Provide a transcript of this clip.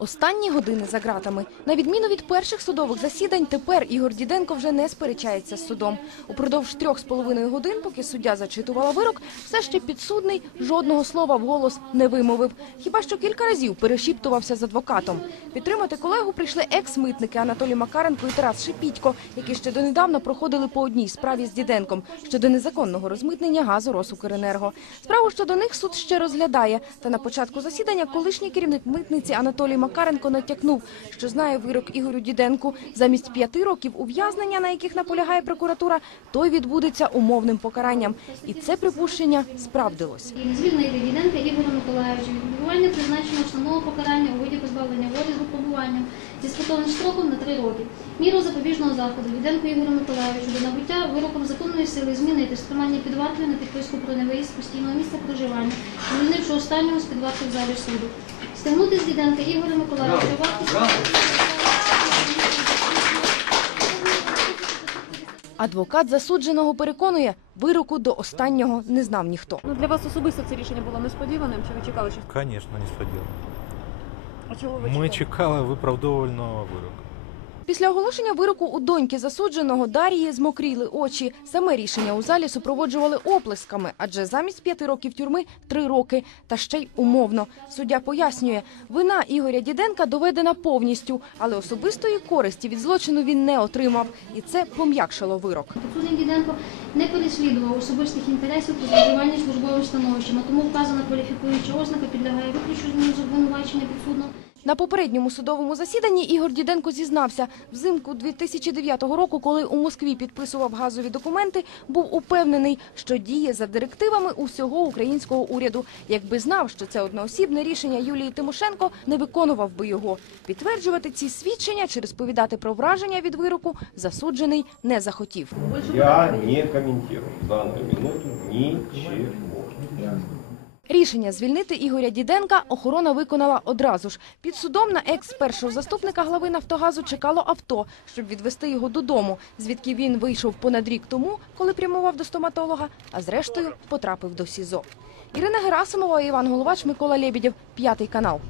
Останні години за ґратами. На відміну від перших судових засідань, тепер Ігор Діденко вже не сперечається з судом. Упродовж трьох з половиною годин, поки суддя зачитувала вирок, все ще підсудний жодного слова вголос не вимовив. Хіба що кілька разів перешіптувався з адвокатом. Підтримати колегу прийшли екс-митники Анатолій Макаренко і Тарас Шипітько, які ще донедавна проходили по одній справі з Діденком щодо незаконного розмитнення газу Росукренерго. Справу щодо них суд ще розглядає. Та на початку засідання колишній керівник митниці Анатолій Макаренко натякнув, що знає вирок Ігорю Діденку. Замість п'яти років ув'язнення, на яких наполягає прокуратура, той відбудеться умовним покаранням. І це припущення справдилось. Звільнити Діденка Ігоря Миколаївича від відбування призначено основного покарання у виді позбавлення волі з випробуванням зі спитовим строком на три роки. Міру запобіжного заходу Віденко Ігорю Миколаївичу до набуття вироком законної сили змінити стримання під вартою на підписку про невиїзд постійного місця проживання, звільнивши останнього з під варти в залі суду. Стягнути з Віденка Ігоря Миколаївича варту. Адвокат засудженого переконує, вироку до останнього не знав ніхто. Ну для вас особисто це рішення було несподіваним, чи ви чекали що? Звісно, несподівано. А чого ви Ми чекали? чекали виправдовувального вироку. Після оголошення вироку у доньки засудженого Дар'ї змокріли очі. Саме рішення у залі супроводжували оплесками, адже замість п'яти років тюрми три роки, та ще й умовно. Суддя пояснює, вина Ігоря Діденка доведена повністю, але особистої користі від злочину він не отримав, і це пом'якшило вирок. Підсудний Діденко не переслідував особистих інтересів при зловживанні службовим становищем, тому вказана кваліфікуюча ознака підлягає виключенню з обвинувачення підсудного. На попередньому судовому засіданні Ігор Діденко зізнався, взимку 2009 року, коли у Москві підписував газові документи, був упевнений, що діє за директивами усього українського уряду. Якби знав, що це одноосібне рішення Юлії Тимошенко, не виконував би його. Підтверджувати ці свідчення чи розповідати про враження від вироку засуджений не захотів. Я не комментирую в данную минуту ничего. Рішення звільнити Ігоря Діденка охорона виконала одразу ж. Під судом на екс-першого заступника глави Нафтогазу чекало авто, щоб відвести його додому, звідки він вийшов понад рік тому, коли прямував до стоматолога, а зрештою потрапив до СІЗО. Ірина Герасимова, Іван Головач, Микола Лєбідєв, п'ятий канал.